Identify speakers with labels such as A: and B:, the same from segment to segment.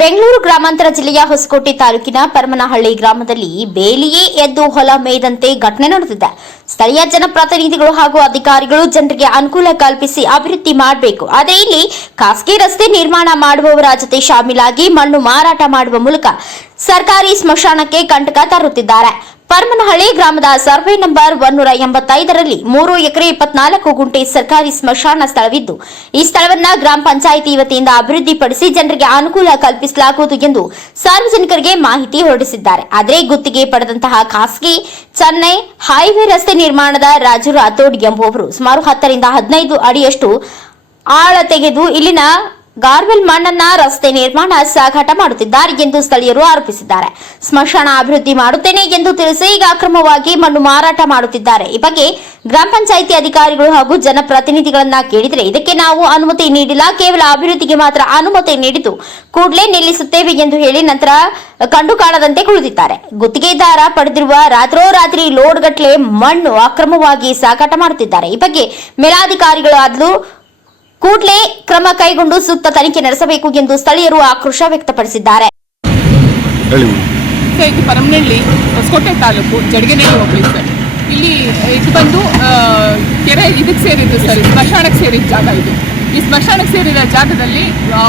A: ಬೆಂಗಳೂರು ಗ್ರಾಮಾಂತರ ಜಿಲ್ಲೆಯ ಹೊಸಕೋಟೆ ತಾಲೂಕಿನ ಪರಮನಹಳ್ಳಿ ಗ್ರಾಮದಲ್ಲಿ ಬೇಲಿಯೇ ಎದ್ದು ಹೊಲ ಮೇಯ್ದಂತೆ ಘಟನೆ ನಡೆದಿದೆ. ಸ್ಥಳೀಯ ಜನಪ್ರತಿನಿಧಿಗಳು ಹಾಗೂ ಅಧಿಕಾರಿಗಳು ಜನರಿಗೆ ಅನುಕೂಲ ಕಲ್ಪಿಸಿ ಅಭಿವೃದ್ಧಿ ಮಾಡಬೇಕು. ಆದರೆ ಇಲ್ಲಿ ಖಾಸಗಿ ರಸ್ತೆ ನಿರ್ಮಾಣ ಮಾಡುವವರ ಜೊತೆ ಶಾಮೀಲಾಗಿ ಮಣ್ಣು ಮಾರಾಟ ಮಾಡುವ ಮೂಲಕ ಸರ್ಕಾರಿ ಸ್ಮಶಾನಕ್ಕೆ ಕಂಟಕ ತರುತ್ತಿದ್ದಾರೆ. ಪರ್ಮನಹಳ್ಳಿ ಗ್ರಾಮದ ಸರ್ವೆ ನಂಬರ್ ಒನ್ನೂರ ಎಂಬತ್ತೈದರಲ್ಲಿ ಮೂರು ಎಕರೆ ಇಪ್ಪತ್ನಾಲ್ಕು ಗುಂಟೆ ಸರ್ಕಾರಿ ಸ್ಮಶಾನ ಸ್ಥಳವಿದ್ದು, ಈ ಸ್ಥಳವನ್ನ ಗ್ರಾಮ ಪಂಚಾಯಿತಿ ವತಿಯಿಂದ ಅಭಿವೃದ್ಧಿಪಡಿಸಿ ಜನರಿಗೆ ಅನುಕೂಲ ಕಲ್ಪಿಸಲಾಗುವುದು ಎಂದು ಸಾರ್ವಜನಿಕರಿಗೆ ಮಾಹಿತಿ ಹೊರಡಿಸಿದ್ದಾರೆ. ಆದರೆ ಗುತ್ತಿಗೆ ಪಡೆದಂತಹ ಖಾಸಗಿ ಚೆನ್ನೈ ಹೈವೇ ರಸ್ತೆ ನಿರ್ಮಾಣದ ರಾಜು ರಾಥೋಡ್ ಎಂಬುವವರು ಸುಮಾರು ಹತ್ತರಿಂದ ಹದಿನೈದು ಅಡಿಯಷ್ಟು ಆಳ ತೆಗೆದು ಇಲ್ಲಿನ ಗಾರ್ವೆಲ್ ಮಣ್ಣನ್ನ ರಸ್ತೆ ನಿರ್ಮಾಣ ಸಾಗಾಟ ಮಾಡುತ್ತಿದ್ದಾರೆ ಎಂದು ಸ್ಥಳೀಯರು ಆರೋಪಿಸಿದ್ದಾರೆ. ಸ್ಮಶಾನ ಅಭಿವೃದ್ಧಿ ಮಾಡುತ್ತೇನೆ ಎಂದು ತಿಳಿಸಿ ಈಗ ಅಕ್ರಮವಾಗಿ ಮಣ್ಣು ಮಾರಾಟ ಮಾಡುತ್ತಿದ್ದಾರೆ. ಈ ಬಗ್ಗೆ ಗ್ರಾಮ ಪಂಚಾಯಿತಿ ಅಧಿಕಾರಿಗಳು ಹಾಗೂ ಜನಪ್ರತಿನಿಧಿಗಳನ್ನ ಕೇಳಿದರೆ ಇದಕ್ಕೆ ನಾವು ಅನುಮತಿ ನೀಡಿಲ್ಲ. ಕೇವಲ ಅಭಿವೃದ್ಧಿಗೆ ಮಾತ್ರ ಅನುಮತಿ ನೀಡಿದ್ದು ಕೂಡಲೇ ನಿಲ್ಲಿಸುತ್ತೇವೆ ಎಂದು ಹೇಳಿ ನಂತರ ಕಂಡು ಕಾಣದಂತೆ ಕುಳಿತಿದ್ದಾರೆ. ಗುತ್ತಿಗೆದಾರ ಪಡೆದಿರುವ ರಾತ್ರೋರಾತ್ರಿ ಲೋಡ್ ಗಟ್ಟಲೆ ಮಣ್ಣು ಅಕ್ರಮವಾಗಿ ಸಾಗಾಟ ಮಾಡುತ್ತಿದ್ದಾರೆ. ಈ ಬಗ್ಗೆ ಮೇಲಾಧಿಕಾರಿಗಳಾದ್ರೂ ಕೂಡಲೇ ಕ್ರಮ ಕೈಗೊಂಡು ಸೂಕ್ತ ತನಿಖೆ ನಡೆಸಬೇಕು ಎಂದು ಸ್ಥಳೀಯರು ಆಕ್ರೋಶ ವ್ಯಕ್ತಪಡಿಸಿದ್ದಾರೆ.
B: ಹೇಳಿ.
C: ಸರ್ ಇದು ಪರಮನಹಳ್ಳಿ ಹೊಸಕೋಟೆ ತಾಲೂಕು ಜಡಗೇನಹಳ್ಳಿ ಹೋಗ್ಲಿ ಸರ್. ಇಲ್ಲಿ ಇದು ಬಂದು ಕೆರೆ ಇದಕ್ಕೆ ಸೇರಿದ್ದು ಸರ್ ಸ್ಮಶಾನಕ್ಕೆ ಸೇರಿದ ಜಾಗ ಇದು. ಈ ಸ್ಮಶಾನಕ್ಕೆ ಸೇರಿದ ಜಾಗದಲ್ಲಿ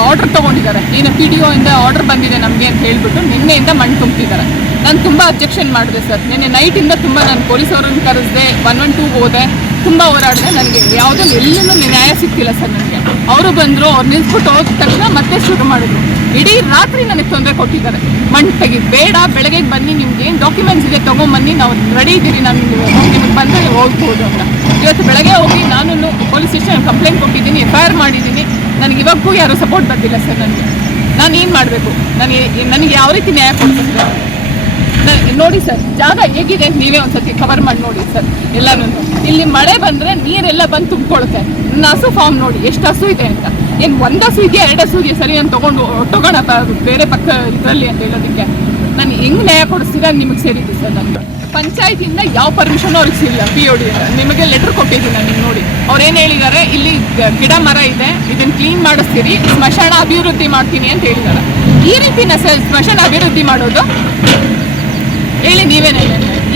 C: ಆರ್ಡರ್ ತೊಗೊಂಡಿದ್ದಾರೆ. ಏನು ಪಿ ಡಿ ಇಂದ ಆರ್ಡರ್ ಬಂದಿದೆ ನಮಗೆ ಅಂತ ಹೇಳಿಬಿಟ್ಟು ನಿನ್ನೆಯಿಂದ ಮಣ್ಣು ತುಂಬ್ತಿದ್ದಾರೆ. ನಾನು ತುಂಬ ಅಬ್ಜೆಕ್ಷನ್ ಮಾಡಿದೆ ಸರ್. ನಿನ್ನೆ ನೈಟಿಂದ ತುಂಬ ನಾನು ಪೊಲೀಸ್ ಅವರನ್ನು ಕರೆಸಿದೆ ಒನ್ ಒನ್ ಟೂ ಹೋದೆ. ತುಂಬ ಹೋರಾಡಿದೆ ನನಗೆ ಯಾವುದೋ ಎಲ್ಲೂ ನ್ಯಾಯ ಸಿಕ್ಕಿಲ್ಲ ಸರ್ ನನಗೆ. ಅವರು ಬಂದರು, ಅವ್ರು ನಿಲ್ಸ್ಬಿಟ್ಟು ಹೋದ ತಕ್ಷಣ ಮತ್ತೆ ಶುರು ಮಾಡಿದ್ರು. ಇಡೀ ರಾತ್ರಿ ನನಗೆ ತೊಂದರೆ ಕೊಟ್ಟಿದ್ದಾರೆ. ಮಣ್ಣು ಬೇಡ ಬೆಳಗ್ಗೆ ಬನ್ನಿ, ನಿಮ್ಗೆ ಏನು ಡಾಕ್ಯುಮೆಂಟ್ಸ್ ಇದೆ ತೊಗೊಂಬನ್ನಿ, ನಾವು ರೆಡಿ ಇದ್ದೀರಿ, ನಾನು ನಿಮಗೆ ಬಂದರೆ ಹೋಗ್ಬೋದು ಅಂತ. ಇವತ್ತು ಬೆಳಗ್ಗೆ ಹೋಗಿ ನಾನು ಪೊಲೀಸ್ ಸ್ಟೇಷನ್ ಕಂಪ್ಲೇಂಟ್ ಕೊಟ್ಟಿದ್ದೀನಿ ಎಫ್ ಐ ಆರ್ ಮಾಡಿದ್ದೀನಿ. ನನಗೆ ಇವಾಗೂ ಯಾರೂ ಸಪೋರ್ಟ್ ಬಂದಿಲ್ಲ ಸರ್ ನನಗೆ. ನಾನು ಏನು ಮಾಡಬೇಕು? ನನಗೆ ನನಗೆ ಯಾವ ರೀತಿ ನ್ಯಾಯ ಕೊಡ್ಬೇಕು? ಸರ್? ನ- ನೋಡಿ ಸರ್, ಜಾಗ ಹೇಗಿದೆ ನೀವೇ ಒಂದ್ಸತಿ ಕವರ್ ಮಾಡಿ ನೋಡಿ ಸರ್ ಎಲ್ಲಾನು ಇಲ್ಲಿ ಮಳೆ ಬಂದ್ರೆ ನೀರೆಲ್ಲ ಬಂದು ತುಂಬಿಕೊಳ್ಳುತ್ತೆ. ನನ್ನ ಹಸು ಫಾರ್ಮ್ ನೋಡಿ, ಎಷ್ಟು ಹಸು ಇದೆ ಅಂತ. ಏನು ಒಂದು ಹಸು ಇದೆಯಾ ಎರಡು ಹಸು ಇದೆಯಾ ಸರಿ ನಾನು ತೊಗೊಂಡು ಒಟ್ಟೋಗೋಣ ಬೇರೆ ಪಕ್ಕ ಇದರಲ್ಲಿ ಅಂತ ಹೇಳೋದಕ್ಕೆ. ನಾನು ಹೆಂಗ್ ನ್ಯಾಯ ಕೊಡಿಸ್ತೀರಾ ನಿಮಗೆ ಸೇರಿದ್ದು ಸರ್ ನಾನು. ಪಂಚಾಯತಿಂದ ಯಾವ ಪರ್ಮಿಷನ್ ಅವ್ರಿಗೆ ಸಿಗಲ್ಲ ಪಿ ಓ ಡಿ ನಿಮಗೆ ಲೆಟರ್ ಕೊಟ್ಟಿದ್ದೀನಿ ನಾನು ನೋಡಿ. ಅವ್ರು ಏನು ಹೇಳಿದ್ದಾರೆ ಇಲ್ಲಿ ಗಿಡ ಮರ ಇದೆ ಇದನ್ನು ಕ್ಲೀನ್ ಮಾಡಿಸ್ತೀರಿ, ಸ್ಮಶಾನ ಅಭಿವೃದ್ಧಿ ಮಾಡ್ತೀನಿ ಅಂತ ಹೇಳಿದ್ದಾರೆ ಈ ರೀತಿನ ಸರ್ ಸ್ಮಶಾನ ಅಭಿವೃದ್ಧಿ ಮಾಡೋದು ಹೇಳಿ ನೀವೇನೇ?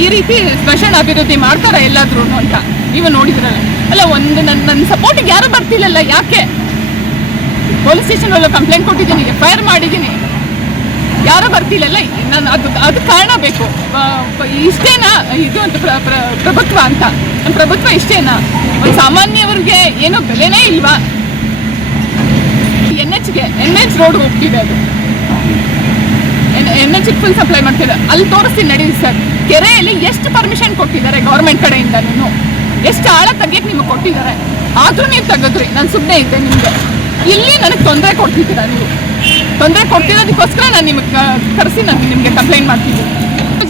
C: ಈ ರೀತಿ ಸ್ಮಶಾನ ಅಭಿವೃದ್ಧಿ ಮಾಡ್ತಾರ ಎಲ್ಲಾದ್ರೂ ಅಂತ ನೀವು ನೋಡಿದ್ರಲ್ಲ. ಅಲ್ಲ, ಒಂದು ನನ್ನ ನನ್ನ ಸಪೋರ್ಟಿಗೆ ಯಾರು ಬರ್ತಿಲ್ಲಲ್ಲ, ಯಾಕೆ? ಪೊಲೀಸ್ ಸ್ಟೇಷನ್ ಒಳಗೆ ಕಂಪ್ಲೇಂಟ್ ಕೊಟ್ಟಿದ್ದೀನಿ ಎಫ್ ಐ ಆರ್ ಮಾಡಿದ್ದೀನಿ. ಯಾರು ಬರ್ತಿಲ್ಲಲ್ಲ ನಾನು ಅದು ಅದು ಕಾರಣ ಬೇಕು. ಇಷ್ಟೇನಾ? ಇದು ಅಂತ ಪ್ರ- ಪ್ರ- ಪ್ರಭುತ್ವ ಅಂತ. ನಮ್ಮ ಪ್ರಭುತ್ವ ಇಷ್ಟೇನಾ? ಒಂದು ಸಾಮಾನ್ಯವ್ರಿಗೆ ಏನೋ ಬೆಲೆನೇ ಇಲ್ವಾ? ಎನ್ ಎಚ್ಗೆ ಎನ್ ಎಚ್ ರೋಡ್ ಹೋಗ್ತಿದೆ ಅದು. ಎನ್ ಎಚ್ ಫುಲ್ ಸಪ್ಲೈ ಮಾಡ್ತಿದ್ದಾರೆ ಅಲ್ಲಿ ತೋರಿಸಿ ನಡೀರಿ ಸರ್. ಕೆರೆಯಲ್ಲಿ ಎಷ್ಟು ಪರ್ಮಿಷನ್ ಕೊಟ್ಟಿದ್ದಾರೆ ಗೌರ್ಮೆಂಟ್ ಕಡೆಯಿಂದನೂ? ಎಷ್ಟು ಆಳ ತೆಗಿಯಕ್ಕೆ ನಿಮಗೆ ಕೊಟ್ಟಿದ್ದಾರೆ? ಆದರೂ ನೀವು ತೆಗೆದ್ರಿ ನಾನು ಸುಮ್ಮನೆ ಇದ್ದೆ ನಿಮಗೆ. ಇಲ್ಲಿ ನನಗೆ ತೊಂದರೆ ಕೊಡ್ತಿದ್ದೀರಾ ನೀವು? ತೊಂದರೆ ಕೊಡ್ತಿರೋದಕ್ಕೋಸ್ಕರ ನಾನು ನಿಮಗೆ ಕರೆಸಿ ನಾನು ನಿಮಗೆ ಕಂಪ್ಲೇಂಟ್ ಮಾಡ್ತಿದ್ದೀನಿ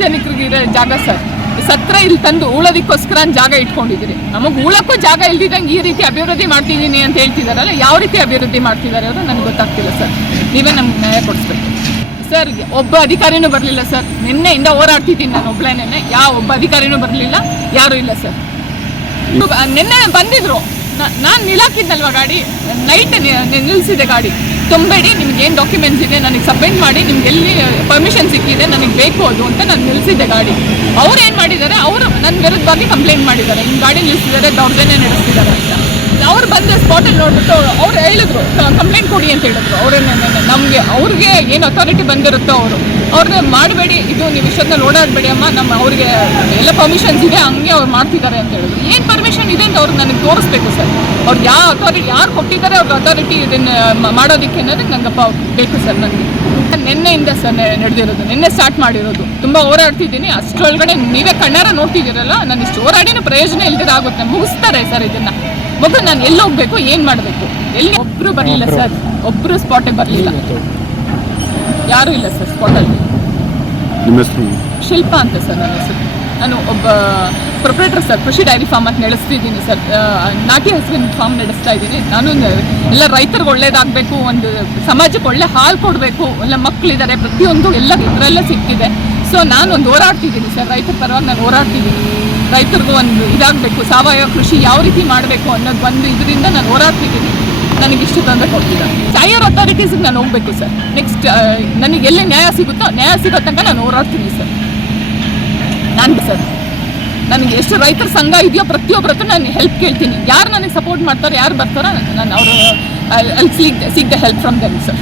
C: ಜನರಿಗೆ ಜಾಗ ಸರ್ ಸತ್ರ ಇಲ್ಲಿ ತಂದು ಉಳೋದಕ್ಕೋಸ್ಕರ ಜಾಗ ಇಟ್ಕೊಂಡಿದ್ದೀರಿ ನಮಗೆ ಉಳಕ್ಕೂ ಜಾಗ ಇಲ್ದಿದ್ದಂಗೆ ಈ ರೀತಿ ಅಭಿವೃದ್ಧಿ ಮಾಡ್ತಿದ್ದೀನಿ ಅಂತ ಹೇಳ್ತಿದಾರಲ್ಲ, ಯಾವ ರೀತಿ ಅಭಿವೃದ್ಧಿ ಮಾಡ್ತಿದ್ದಾರೆ ಅವರು ನನಗೆ ಗೊತ್ತಾಗ್ತಿಲ್ಲ ಸರ್. ನೀವೇ ನಮ್ಗೆ ನ್ಯಾಯ ಕೊಡಿಸ್ಬೇಕು. ಸರ್ ಒಬ್ಬ ಅಧಿಕಾರಿನೂ ಬರಲಿಲ್ಲ ಸರ್ ನಿನ್ನೆಯಿಂದ ಹೋರಾಡ್ತಿದ್ದೀನಿ ನಾನು ಒಬ್ಬಳೇನೆ ಯಾವ ಒಬ್ಬ ಅಧಿಕಾರಿನೂ ಬರಲಿಲ್ಲ, ಯಾರೂ ಇಲ್ಲ ಸರ್ ನಿನ್ನೆ ಬಂದಿದ್ರು. ನಾನು ನಿಲಾಕಿದ್ದಲ್ವ ಗಾಡಿ? ನೈಟ್ ನಿಲ್ಲಿಸಿದೆ ಗಾಡಿ. ತುಂಬಬೇಡಿ ನಿಮ್ಗೆ ಏನು ಡಾಕ್ಯುಮೆಂಟ್ಸ್ ಇದೆ, ನನಗೆ ಸಬ್ಮಿಟ್ ಮಾಡಿ, ನಿಮ್ಗೆ ಎಲ್ಲಿ ಪರ್ಮಿಷನ್ ಸಿಕ್ಕಿದೆ, ನನಗೆ ಬೇಕು ಅದು ಅಂತ ನಾನು ನಿಲ್ಲಿಸಿದ್ದೆ ಗಾಡಿ. ಅವ್ರು ಏನು ಮಾಡಿದ್ದಾರೆ, ಅವರು ನನ್ನ ವಿರುದ್ಧವಾಗಿ ಕಂಪ್ಲೇಂಟ್ ಮಾಡಿದ್ದಾರೆ. ನಿಮ್ಮ ಗಾಡಿ ನಿಲ್ಲಿಸಿದ್ದಾರೆ ದೌರ್ಜನ್ಯ ನಡೆಸ್ತಿದ್ದಾರೆ ಅಂತ. ಅವ್ರು ಬಂದ ಸ್ಪಾಟಲ್ಲಿ ನೋಡ್ಬಿಟ್ಟು ಅವ್ರು ಹೇಳಿದ್ರು ಕಂಪ್ಲೇಂಟ್ ಕೊಡಿ ಅಂತ ಹೇಳಿದ್ರು. ಅವರೇ ನಮಗೆ ಅವ್ರಿಗೆ ಏನು ಅಥಾರಿಟಿ ಬಂದಿರುತ್ತೋ ಅವರು. ಅವ್ರನ್ನ, ಮಾಡಬೇಡಿ, ಇದು ನೀವು ವಿಷಯದ ಅಮ್ಮ, ನಮ್ಮ ಅವ್ರಿಗೆ ಎಲ್ಲ ಪರ್ಮಿಷನ್ಸ್ ಇದೆ, ಹಂಗೆ ಅವ್ರು ಮಾಡ್ತಿದ್ದಾರೆ ಅಂತ ಹೇಳಿದ್ರು. ಏನು ಪರ್ಮಿಷನ್ ಇದೆ ಅಂತ ಅವ್ರು ನನಗೆ ತೋರಿಸ್ಬೇಕು ಸರ್. ಅವ್ರು ಯಾವ ಅಥಾರಿಟಿ ಯಾರು ಕೊಟ್ಟಿದ್ದಾರೆ ಅವ್ರ ಅಥಾರಿಟಿ ಇದನ್ನು ಮಾಡೋದಕ್ಕೆ ಅನ್ನೋದಕ್ಕೆ ನಂಗಪ್ಪ ಬೇಕು ಸರ್ ನನಗೆ ನಿನ್ನೆಯಿಂದ ಸರ್ ನಡೆದಿರೋದು, ನಿನ್ನೆ ಸ್ಟಾರ್ಟ್ ಮಾಡಿರೋದು. ತುಂಬ ಹೋರಾಡ್ತಿದ್ದೀನಿ, ಅಷ್ಟರೊಳಗಡೆ ನೀವೇ ಕಣ್ಣಾರ ನೋಡ್ತಿದ್ದೀರಲ್ಲ, ನಾನು ಇಷ್ಟು ಹೋರಾಡಿನ ಪ್ರಯೋಜನ ಇಲ್ದಿರ ಆಗುತ್ತೆ ಮುಗಿಸ್ತಾರೆ ಸರ್ ಇದನ್ನ. ಮಗು ನಾನು ಎಲ್ಲಿ ಹೋಗ್ಬೇಕು ಏನು ಮಾಡಬೇಕು? ಎಲ್ಲಿ ಒಬ್ರು ಬರಲಿಲ್ಲ ಸರ್. ಒಬ್ರು ಸ್ಪಾಟಿಗೆ ಬರಲಿಲ್ಲ. ಯಾರೂ ಇಲ್ಲ ಸರ್ ಸ್ಪಾಟಲ್ಲಿ
B: ನಿಮ್ಮ ಹೆಸರು?
C: ಶಿಲ್ಪ ಅಂತ ಸರ್ ನನ್ನ ಹೆಸರು. ನಾನು ಒಬ್ಬ proprietor sir Krishi dairy farm ಅಂತ ನಡೆಸ್ತಿದ್ದೀನಿ ಸರ್. ನಾಟಿ ಹಸುವಿನ ಫಾರ್ಮ್ ನಡೆಸ್ತಾ ಇದ್ದೀನಿ. ನಾನು ಎಲ್ಲ ರೈತರಿಗೆ ಒಳ್ಳೇದಾಗಬೇಕು ಒಂದು ಸಮಾಜಕ್ಕೆ ಒಳ್ಳೆ ಹಾಲು ಕೊಡಬೇಕು ಎಲ್ಲ ಮಕ್ಕಳಿದ್ದಾರೆ ಪ್ರತಿಯೊಂದು ಎಲ್ಲ ಇದರೆಲ್ಲ ಸಿಕ್ಕಿದೆ. ಸೊ ನಾನು ಒಂದು ಹೋರಾಡ್ತಿದ್ದೀನಿ ಸರ್. ರೈತರ ಪರವಾಗಿ ನಾನು ಹೋರಾಡ್ತಿದ್ದೀನಿ. ರೈತರಿಗೂ ಒಂದು ಇದಾಗಬೇಕು, ಸಾವಯವ ಕೃಷಿ ಯಾವ ರೀತಿ ಮಾಡಬೇಕು ಅನ್ನೋದು ಒಂದು ಇದರಿಂದ ನಾನು ಹೋರಾಡ್ತಿದ್ದೀನಿ. ನನಗೆ ಇಷ್ಟು ತೊಂದರೆ ಕೊಡ್ತೀನಿ ಹೈಯರ್ ಅಥಾರಿಟೀಸ್ಗೆ ನಾನು ಹೋಗ್ಬೇಕು ಸರ್. ನೆಕ್ಸ್ಟ್ ನನಗೆ ಎಲ್ಲಿ ನ್ಯಾಯ ಸಿಗುತ್ತೋ ನ್ಯಾಯ ಸಿಗೋ ತನಕ ನಾನು ಹೋರಾಡ್ತೀನಿ ಸರ್. ನಾನು ಸರ್. ನನಗೆ ಎಷ್ಟು ರೈತರ ಸಂಘ ಇದೆಯೋ ಪ್ರತಿಯೊಬ್ಬರ ಹತ್ರ ನಾನು ಹೆಲ್ಪ್ ಕೇಳ್ತೀನಿ. ಯಾರು ನನಗೆ ಸಪೋರ್ಟ್ ಮಾಡ್ತಾರೆ, ಯಾರು ಬರ್ತಾರೋ ನಾನು ಅವರು ಅಲ್ಲಿ ಸಿಗ್ ಸಿಗ್ the help from them sir